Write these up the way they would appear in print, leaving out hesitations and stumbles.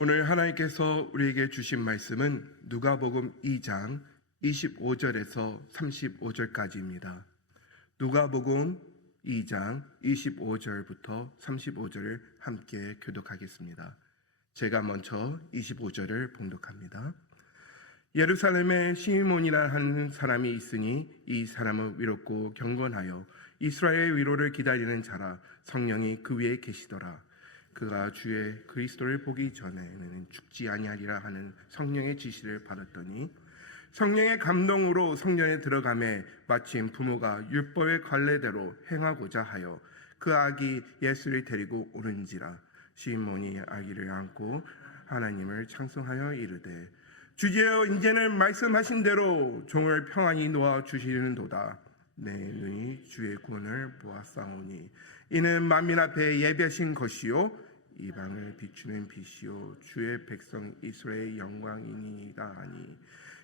오늘 하나님께서 우리에게 주신 말씀은 누가복음 2장 25절에서 35절까지입니다. 누가복음 2장 25절부터 35절을 함께 교독하겠습니다. 제가 먼저 25절을 봉독합니다. 예루살렘에 시몬이라 하는 사람이 있으니 이 사람은 위롭고 경건하여 이스라엘의 위로를 기다리는 자라. 성령이 그 위에 계시더라. 그가 주의 그리스도를 보기 전에는 죽지 아니하리라 하는 성령의 지시를 받았더니 성령의 감동으로 성전에 들어가매 마침 부모가 율법의 관례대로 행하고자 하여 그 아기 예수를 데리고 오는지라. 시몬이 아기를 안고 하나님을 찬송하여 이르되 주제여 이제는 말씀하신 대로 종을 평안히 놓아 주시는도다. 내 눈이 주의 구원을 보았사오니 이는 만민 앞에 예배하신 것이요 이방을 비추는 빛이요 주의 백성 이스라엘의 영광이니이다 하니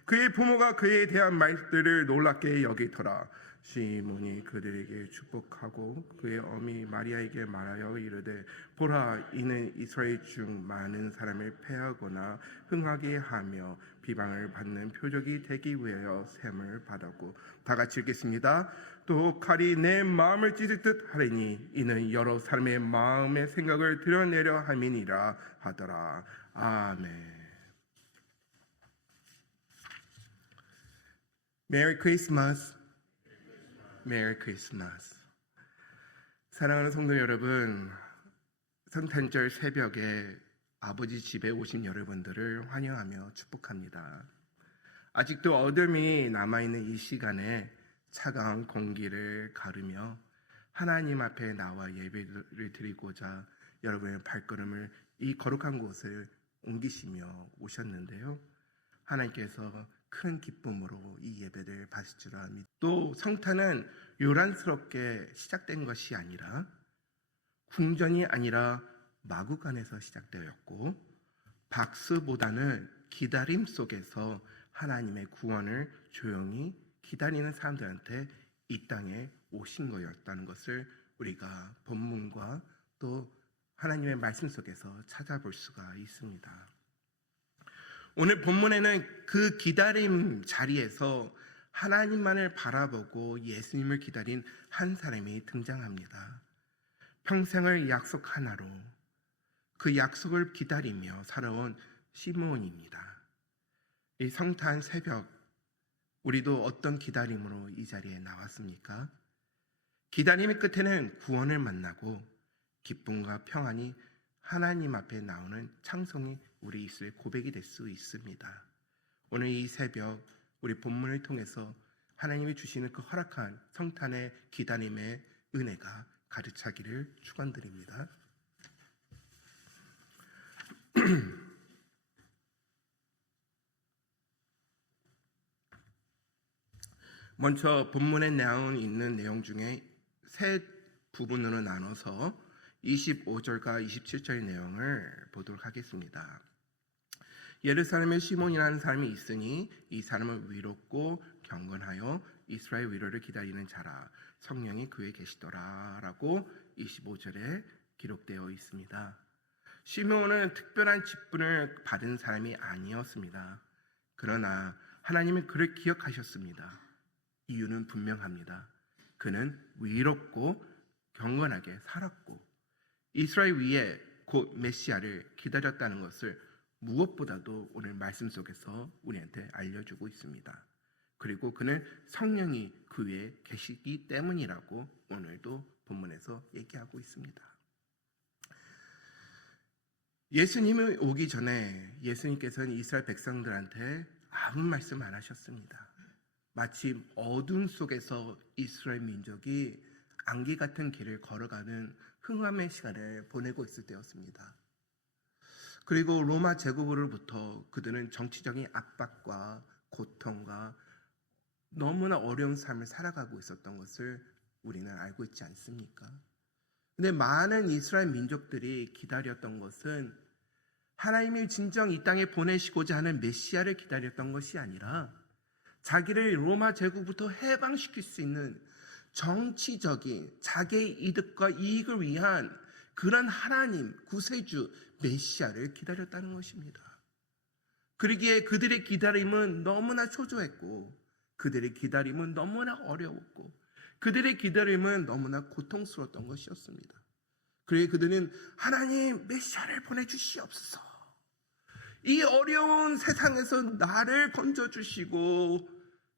그의 부모가 그에 대한 말들을 놀랍게 여기더라. 시몬이 그들에게 축복하고 그의 어미 마리아에게 말하여 이르되 보라 이는 이스라엘 중 많은 사람을 패하거나 흥하게 하며 비방을 받는 표적이 되기 위하여 셈을 받았고. 다 같이 읽겠습니다. 또 칼이 내 마음을 찢을 듯 하리니 이는 여러 사람의 마음의 생각을 드러내려 함이니라 하더라. 아멘. 메리 크리스마스. 메리 크리스마스. 사랑하는 성도 여러분, 성탄절 새벽에 아버지 집에 오신 여러분들을 환영하며 축복합니다. 아직도 어둠이 남아있는 이 시간에 차가운 공기를 가르며 하나님 앞에 나와 예배를 드리고자 여러분의 발걸음을 이 거룩한 곳을 옮기시며 오셨는데요. 하나님께서 큰 기쁨으로 이 예배를 받을 줄 압니다. 또 성탄은 요란스럽게 시작된 것이 아니라 궁전이 아니라 마구간에서 시작되었고 박수보다는 기다림 속에서 하나님의 구원을 조용히 기다리는 사람들한테 이 땅에 오신 거였다는 것을 우리가 본문과 또 하나님의 말씀 속에서 찾아볼 수가 있습니다. 오늘 본문에는 그 기다림 자리에서 하나님만을 바라보고 예수님을 기다린 한 사람이 등장합니다. 평생을 약속 하나로 그 약속을 기다리며 살아온 시므온입니다. 이 성탄 새벽 우리도 어떤 기다림으로 이 자리에 나왔습니까? 기다림의 끝에는 구원을 만나고 기쁨과 평안이 하나님 앞에 나오는 찬송이 우리 입술의 고백이 될 수 있습니다. 오늘 이 새벽 우리 본문을 통해서 하나님이 주시는 그 허락한 성탄의 기다림의 은혜가 가득차기를 축원드립니다. 먼저 본문에 나온 있는 내용 중에 세 부분으로 나눠서 25절과 27절의 내용을 보도록 하겠습니다. 예루살렘에 시몬이라는 사람이 있으니 이 사람은 위롭고 경건하여 이스라엘 위로를 기다리는 자라. 성령이 그에 계시더라 라고 25절에 기록되어 있습니다. 시몬은 특별한 직분을 받은 사람이 아니었습니다. 그러나 하나님은 그를 기억하셨습니다. 이유는 분명합니다. 그는 위롭고 경건하게 살았고 이스라엘 위에 곧 메시아를 기다렸다는 것을 무엇보다도 오늘 말씀 속에서 우리한테 알려주고 있습니다. 그리고 그는 성령이 그 위에 계시기 때문이라고 오늘도 본문에서 얘기하고 있습니다. 예수님이 오기 전에 예수님께서는 이스라엘 백성들한테 아무 말씀 안 하셨습니다. 마치 어둠 속에서 이스라엘 민족이 안개 같은 길을 걸어가는 흥함의 시간을 보내고 있을 때였습니다. 그리고 로마 제국으로부터 그들은 정치적인 압박과 고통과 너무나 어려운 삶을 살아가고 있었던 것을 우리는 알고 있지 않습니까? 근데 많은 이스라엘 민족들이 기다렸던 것은 하나님이 진정 이 땅에 보내시고자 하는 메시아를 기다렸던 것이 아니라 자기를 로마 제국부터 해방시킬 수 있는 정치적인 자기의 이득과 이익을 위한 그런 하나님, 구세주, 메시아를 기다렸다는 것입니다. 그러기에 그들의 기다림은 너무나 초조했고, 그들의 기다림은 너무나 어려웠고, 그들의 기다림은 너무나 고통스러웠던 것이었습니다. 그러기에 그들은 하나님 메시아를 보내주시옵소서, 이 어려운 세상에서 나를 건져주시고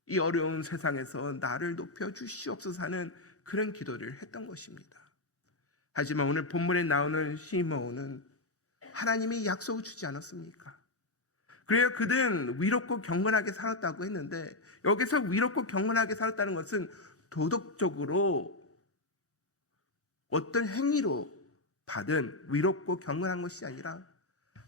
이 어려운 세상에서 나를 높여주시옵소서 하는 그런 기도를 했던 것입니다. 하지만 오늘 본문에 나오는 시므온은 하나님이 약속을 주지 않았습니까? 그래요, 그들은 위롭고 경건하게 살았다고 했는데, 여기서 위롭고 경건하게 살았다는 것은 도덕적으로 어떤 행위로 받은 위롭고 경건한 것이 아니라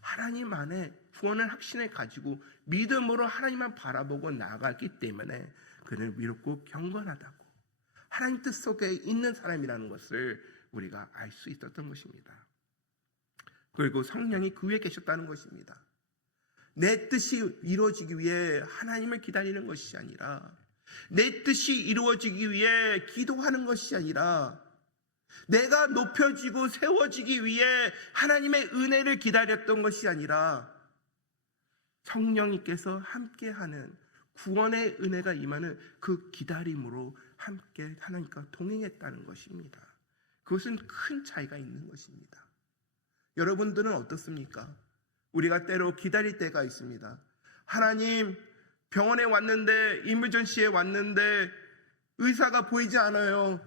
하나님 안에 구원을 확신해 가지고 믿음으로 하나님만 바라보고 나아갔기 때문에 그는 위롭고 경건하다고, 하나님 뜻 속에 있는 사람이라는 것을 우리가 알 수 있었던 것입니다. 그리고 성령이 그 위에 계셨다는 것입니다. 내 뜻이 이루어지기 위해 하나님을 기다리는 것이 아니라, 내 뜻이 이루어지기 위해 기도하는 것이 아니라, 내가 높여지고 세워지기 위해 하나님의 은혜를 기다렸던 것이 아니라, 성령님께서 함께하는 구원의 은혜가 임하는 그 기다림으로 함께 하나님과 동행했다는 것입니다. 그것은 큰 차이가 있는 것입니다. 여러분들은 어떻습니까? 우리가 때로 기다릴 때가 있습니다. 하나님, 병원에 왔는데, 이머전시에 왔는데 의사가 보이지 않아요.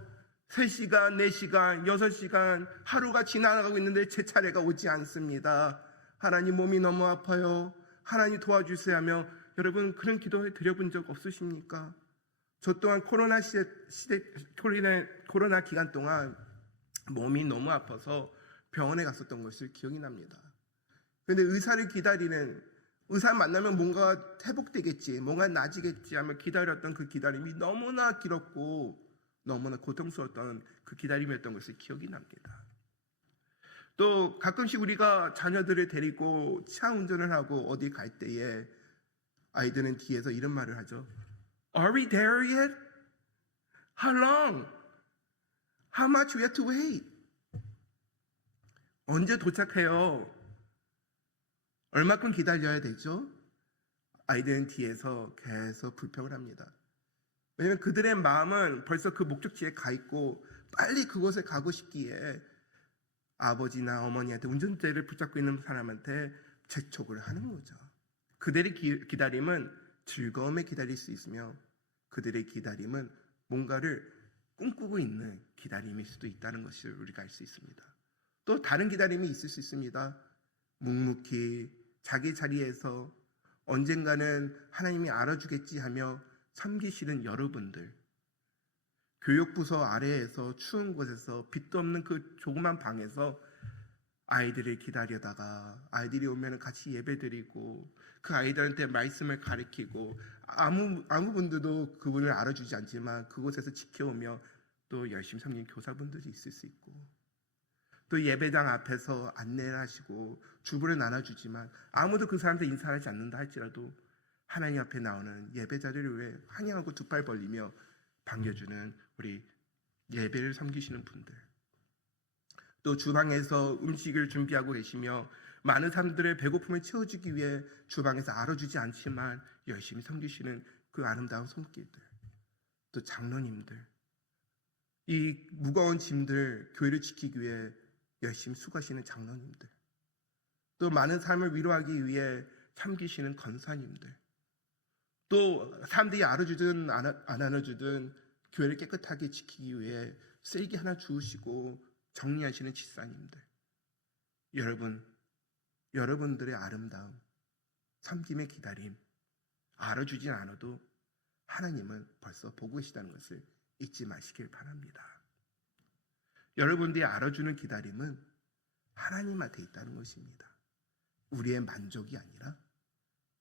3시간, 4시간, 6시간 하루가 지나가고 있는데 제 차례가 오지 않습니다. 하나님, 몸이 너무 아파요. 하나님 도와주세요 하며, 여러분 그런 기도해 드려본 적 없으십니까? 저 또한 코로나 기간 동안 몸이 너무 아파서 병원에 갔었던 것을 기억이 납니다. 그런데 의사를 기다리는, 의사 만나면 뭔가 회복되겠지, 뭔가 나아지겠지 하며 기다렸던 그 기다림이 너무나 길었고 너무나 고통스러웠던 그 기다림이었던 것을 기억이 납니다. 또 가끔씩 우리가 자녀들을 데리고 차 운전을 하고 어디 갈 때에 아이들은 뒤에서 이런 말을 하죠. Are we there yet? How long? How much we have to wait? 언제 도착해요? 얼마큼 기다려야 되죠? 아이들은 뒤에서 계속 불평을 합니다. 왜냐하면 그들의 마음은 벌써 그 목적지에 가 있고 빨리 그곳에 가고 싶기에 아버지나 어머니한테, 운전대를 붙잡고 있는 사람한테 재촉을 하는 거죠. 그들의 기다림은 즐거움에 기다릴 수 있으며, 그들의 기다림은 뭔가를 꿈꾸고 있는 기다림일 수도 있다는 것을 우리가 알 수 있습니다. 또 다른 기다림이 있을 수 있습니다. 묵묵히 자기 자리에서 언젠가는 하나님이 알아주겠지 하며 섬기시는 여러분들, 교육부서 아래에서 추운 곳에서 빛도 없는 그 조그만 방에서 아이들을 기다려다가 아이들이 오면 같이 예배드리고 그 아이들한테 말씀을 가르치고, 아무 분들도 그분을 알아주지 않지만 그곳에서 지켜오며 또 열심히 섬기는 교사분들이 있을 수 있고, 또 예배당 앞에서 안내를 하시고 주부를 나눠주지만 아무도 그 사람한테 인사하지 않는다 할지라도 하나님 앞에 나오는 예배자리를 위해 환영하고 두 팔 벌리며 반겨주는 우리 예배를 섬기시는 분들, 또 주방에서 음식을 준비하고 계시며 많은 사람들의 배고픔을 채워주기 위해 주방에서 알아주지 않지만 열심히 섬기시는 그 아름다운 손길들, 또 장로님들, 이 무거운 짐들 교회를 지키기 위해 열심히 수고하시는 장로님들, 또 많은 삶을 위로하기 위해 섬기시는 권사님들, 또 사람들이 알아주든 안 알아주든 교회를 깨끗하게 지키기 위해 쓰레기 하나 주우시고 정리하시는 집사님들, 여러분들의 아름다움, 섬김의 기다림, 알아주진 않아도 하나님은 벌써 보고 계시다는 것을 잊지 마시길 바랍니다. 여러분들이 알아주는 기다림은 하나님한테 있다는 것입니다. 우리의 만족이 아니라,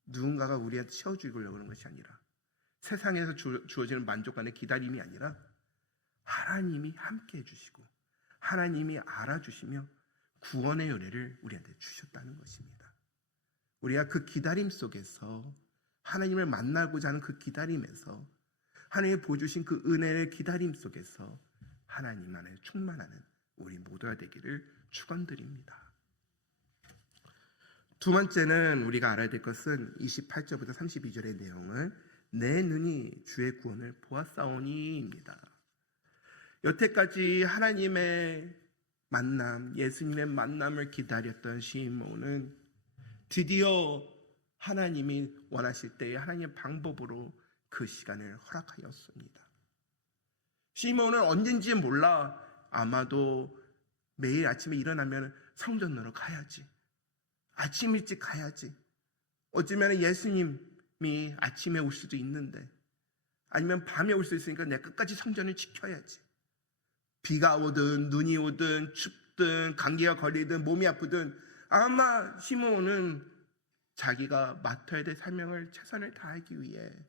누군가가 우리한테 채워주려고 하는 것이 아니라, 세상에서 주어지는 만족감의 기다림이 아니라 하나님이 함께 해주시고 하나님이 알아주시며 구원의 은혜를 우리한테 주셨다는 것입니다. 우리가 그 기다림 속에서, 하나님을 만나고자 하는 그 기다림에서, 하나님이 보여주신 그 은혜의 기다림 속에서 하나님 안에 충만하는 우리 모두가 되기를 축원드립니다. 두 번째는 우리가 알아야 될 것은 28절부터 32절의 내용은 내 눈이 주의 구원을 보았사오니입니다. 여태까지 하나님의 만남, 예수님의 만남을 기다렸던 시몬은 드디어 하나님이 원하실 때에 하나님의 방법으로 그 시간을 허락하였습니다. 시몬은 언젠지 몰라 아마도 매일 아침에 일어나면 성전으로 가야지, 아침 일찍 가야지, 어쩌면 예수님이 아침에 올 수도 있는데 아니면 밤에 올 수 있으니까 내가 끝까지 성전을 지켜야지. 비가 오든 눈이 오든 춥든 감기가 걸리든 몸이 아프든 아마 시몬은 자기가 맡아야 될 사명을 최선을 다하기 위해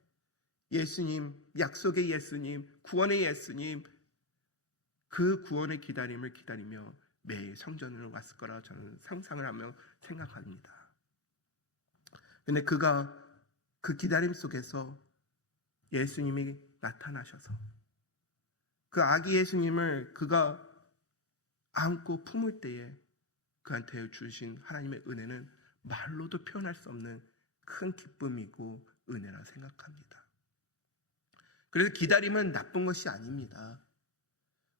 예수님, 약속의 예수님, 구원의 예수님, 그 구원의 기다림을 기다리며 매일 성전으로 왔을 거라 저는 상상을 하며 생각합니다. 근데 그가 그 기다림 속에서 예수님이 나타나셔서 그 아기 예수님을 그가 안고 품을 때에 그한테 주신 하나님의 은혜는 말로도 표현할 수 없는 큰 기쁨이고 은혜라 생각합니다. 그래서 기다림은 나쁜 것이 아닙니다.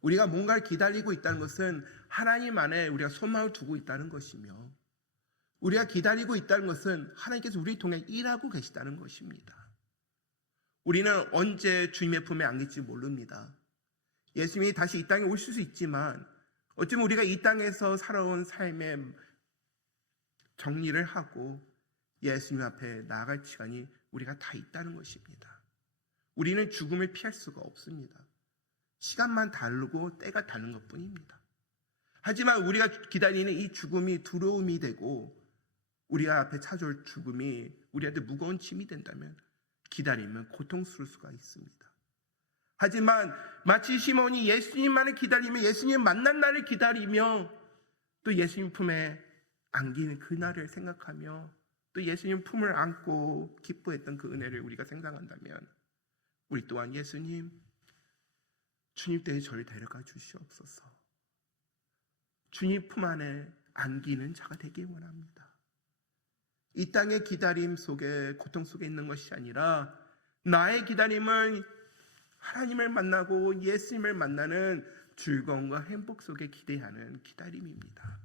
우리가 뭔가를 기다리고 있다는 것은 하나님 안에 우리가 소망을 두고 있다는 것이며, 우리가 기다리고 있다는 것은 하나님께서 우리 통해 일하고 계시다는 것입니다. 우리는 언제 주님의 품에 안길지 모릅니다. 예수님이 다시 이 땅에 오실 수 있지만 어쩌면 우리가 이 땅에서 살아온 삶의 정리를 하고 예수님 앞에 나아갈 시간이 우리가 다 있다는 것입니다. 우리는 죽음을 피할 수가 없습니다. 시간만 다르고 때가 다른 것뿐입니다. 하지만 우리가 기다리는 이 죽음이 두려움이 되고 우리 앞에 찾아올 죽음이 우리한테 무거운 짐이 된다면 기다리면 고통스러울 수가 있습니다. 하지만 마치 시몬이 예수님만을 기다리며 예수님 만난 날을 기다리며 또 예수님 품에 안기는 그날을 생각하며 또 예수님 품을 안고 기뻐했던 그 은혜를 우리가 생각한다면 우리 또한 예수님, 주님 때에 저를 데려가 주시옵소서. 주님 품 안에 안기는 자가 되길 원합니다. 이 땅의 기다림 속에 고통 속에 있는 것이 아니라 나의 기다림은 하나님을 만나고 예수님을 만나는 즐거움과 행복 속에 기대하는 기다림입니다.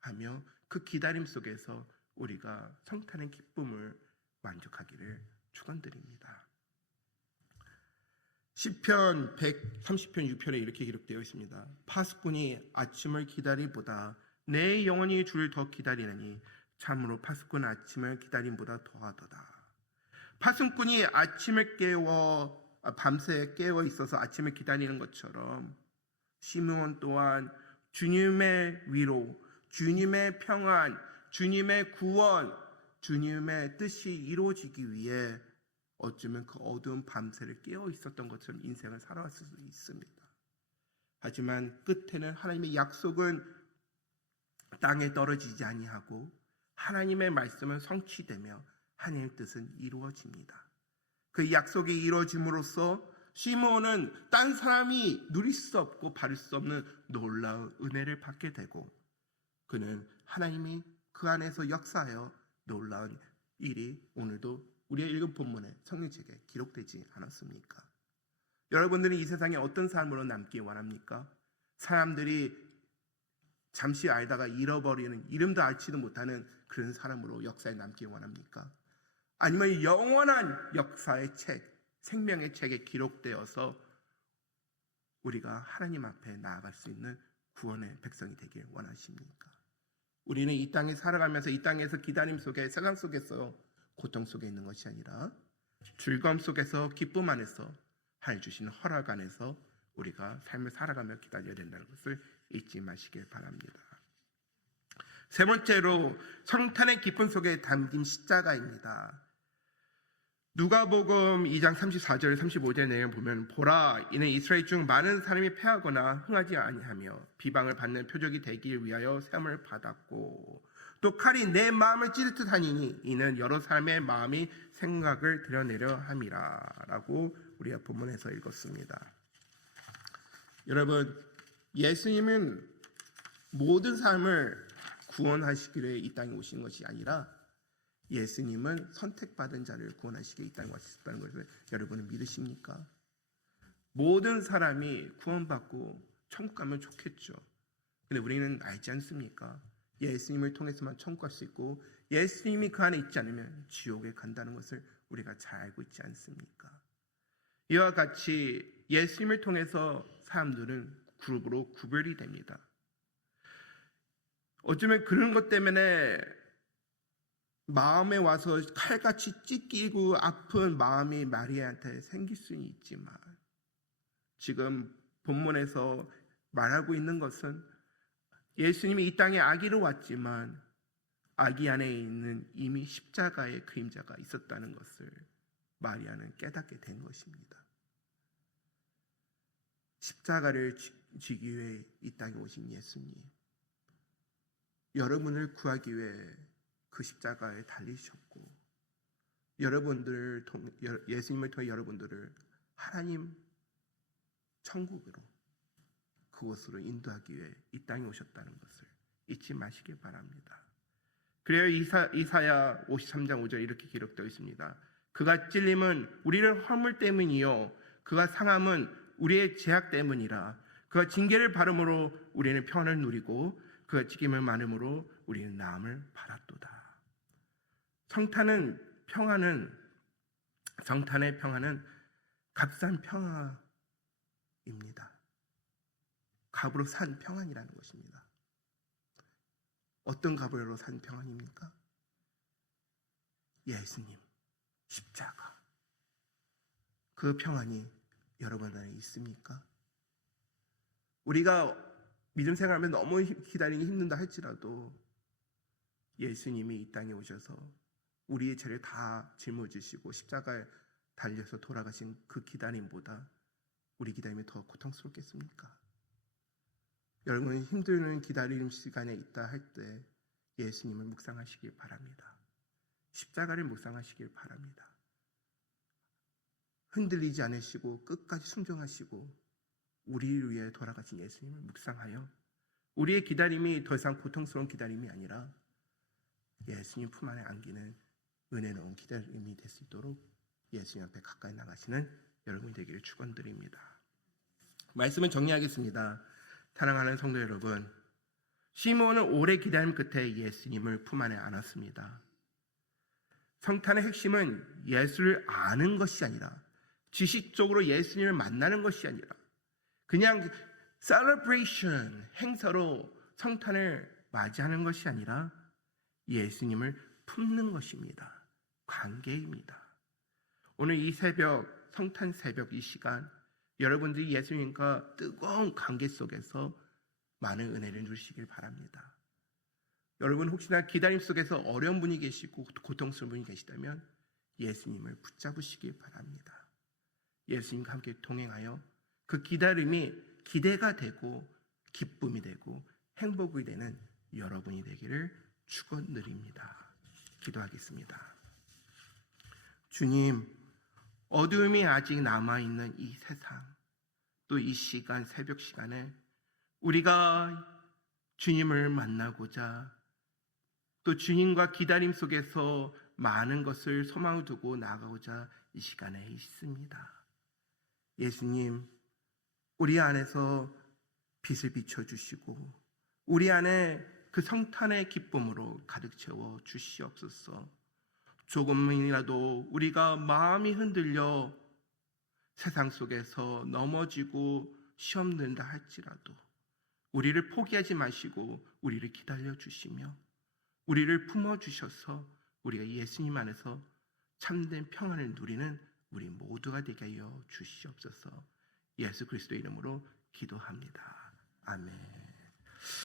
하며 그 기다림 속에서 우리가 성탄의 기쁨을 만족하기를 축원드립니다. 시편 130편 6편에 이렇게 기록되어 있습니다. 파수꾼이 아침을 기다리보다 내 영혼이 주를 더 기다리나니 참으로 파수꾼 아침을 기다림보다 더하도다. 파수꾼이 아침을 밤새 깨어 있어서 아침을 기다리는 것처럼 시므온 또한 주님의 위로, 주님의 평안, 주님의 구원, 주님의 뜻이 이루어지기 위해 어쩌면 그 어두운 밤새를 깨어 있었던 것처럼 인생을 살아왔을 수 있습니다. 하지만 끝에는 하나님의 약속은 땅에 떨어지지 아니하고 하나님의 말씀은 성취되며 하나님의 뜻은 이루어집니다. 그 약속이 이루어짐으로써 시므온은 딴 사람이 누릴 수 없고 받을 수 없는 놀라운 은혜를 받게 되고 그는 하나님이 그 안에서 역사하여 놀라운 일이 오늘도 우리의 읽은 본문에 성경책에 기록되지 않았습니까? 여러분들은 이 세상에 어떤 삶으로 남기 원합니까? 사람들이 잠시 알다가 잃어버리는, 이름도 알지도 못하는 그런 사람으로 역사에 남기 원합니까? 아니면 영원한 역사의 책, 생명의 책에 기록되어서 우리가 하나님 앞에 나아갈 수 있는 구원의 백성이 되길 원하십니까? 우리는 이 땅에 살아가면서 이 땅에서 기다림 속에, 세상 속에서 고통 속에 있는 것이 아니라 즐거움 속에서, 기쁨 안에서, 하나님 주시는 허락 안에서 우리가 삶을 살아가며 기다려야 된다는 것을 잊지 마시길 바랍니다. 세 번째로 성탄의 기쁨 속에 담긴 십자가입니다. 누가복음 2장 34절 35절 내용 보면 보라 이는 이스라엘 중 많은 사람이 패하거나 흥하지 아니하며 비방을 받는 표적이 되기 위하여 세움을 받았고 또 칼이 내 마음을 찌를 듯 하니니 이는 여러 사람의 마음이 생각을 드러내려 함이라 라고 우리가 본문에서 읽었습니다. 여러분, 예수님은 모든 삶을 구원하시기 위해 이 땅에 오신 것이 아니라 예수님은 선택받은 자를 구원하시기 위해 이 땅에 오셨다는 것을 여러분은 믿으십니까? 모든 사람이 구원받고 천국 가면 좋겠죠. 근데 우리는 알지 않습니까? 예수님을 통해서만 천국 갈 수 있고 예수님이 그 안에 있지 않으면 지옥에 간다는 것을 우리가 잘 알고 있지 않습니까? 이와 같이 예수님을 통해서 사람들은 그룹으로 구별이 됩니다. 어쩌면 그런 것 때문에 마음에 와서 칼같이 찢기고 아픈 마음이 마리아한테 생길 수는 있지만 지금 본문에서 말하고 있는 것은 예수님이 이 땅에 아기로 왔지만 아기 안에 있는 이미 십자가의 그림자가 있었다는 것을 마리아는 깨닫게 된 것입니다. 십자가를 지기 위해 이 땅에 오신 예수님, 여러분을 구하기 위해 그 십자가에 달리셨고 예수님을 통해 여러분들을 하나님 천국으로 그곳으로 인도하기 위해 이 땅에 오셨다는 것을 잊지 마시기 바랍니다. 그래요. 이사야 53장 5절 이렇게 기록되어 있습니다. 그가 찔림은 우리를 허물 때문이요 그가 상함은 우리의 죄악 때문이라. 그가 징계를 받음으로 우리는 평안을 누리고 그가 찢김을 많음으로 우리는 나음을 받았도다. 성탄의 평안은 값싼 평화입니다. 값으로 산 평안이라는 것입니다. 어떤 값으로 산 평안입니까? 예수님, 십자가. 그 평안이 여러분 안에 있습니까? 우리가 믿음 생활하면 너무 기다리기 힘든다 할지라도 예수님이 이 땅에 오셔서 우리의 죄를 다 짊어지시고 십자가에 달려서 돌아가신 그 기다림보다 우리 기다림이 더 고통스럽겠습니까? 여러분 힘든 기다림 시간에 있다 할 때 예수님을 묵상하시길 바랍니다. 십자가를 묵상하시길 바랍니다. 흔들리지 않으시고 끝까지 순종하시고 우리를 위해 돌아가신 예수님을 묵상하여 우리의 기다림이 더 이상 고통스러운 기다림이 아니라 예수님 품 안에 안기는 은혜로운 기다림이 될 수 있도록 예수님 앞에 가까이 나가시는 여러분이 되기를 축원드립니다. 말씀을 정리하겠습니다. 사랑하는 성도 여러분, 시므온은 오래 기다림 끝에 예수님을 품 안에 안았습니다. 성탄의 핵심은 예수를 아는 것이 아니라 지식적으로 예수님을 만나는 것이 아니라 그냥 celebration, 행사로 성탄을 맞이하는 것이 아니라 예수님을 품는 것입니다. 관계입니다. 오늘 이 새벽, 성탄 새벽 이 시간 여러분들이 예수님과 뜨거운 관계 속에서 많은 은혜를 누리시길 바랍니다. 여러분 혹시나 기다림 속에서 어려운 분이 계시고 고통스러운 분이 계시다면 예수님을 붙잡으시길 바랍니다. 예수님과 함께 동행하여 그 기다림이 기대가 되고 기쁨이 되고 행복이 되는 여러분이 되기를 축원드립니다. 기도하겠습니다. 주님, 어두움이 아직 남아있는 이 세상, 또 이 시간, 새벽 시간에 우리가 주님을 만나고자 또 주님과 기다림 속에서 많은 것을 소망을 두고 나아가고자 이 시간에 있습니다. 예수님, 우리 안에서 빛을 비춰주시고 우리 안에 그 성탄의 기쁨으로 가득 채워 주시옵소서. 조금이라도 우리가 마음이 흔들려 세상 속에서 넘어지고 시험 든다 할지라도 우리를 포기하지 마시고 우리를 기다려 주시며 우리를 품어주셔서 우리가 예수님 안에서 참된 평안을 누리는 우리 모두가 되게 하여 주시옵소서. 예수 그리스도의 이름으로 기도합니다. 아멘.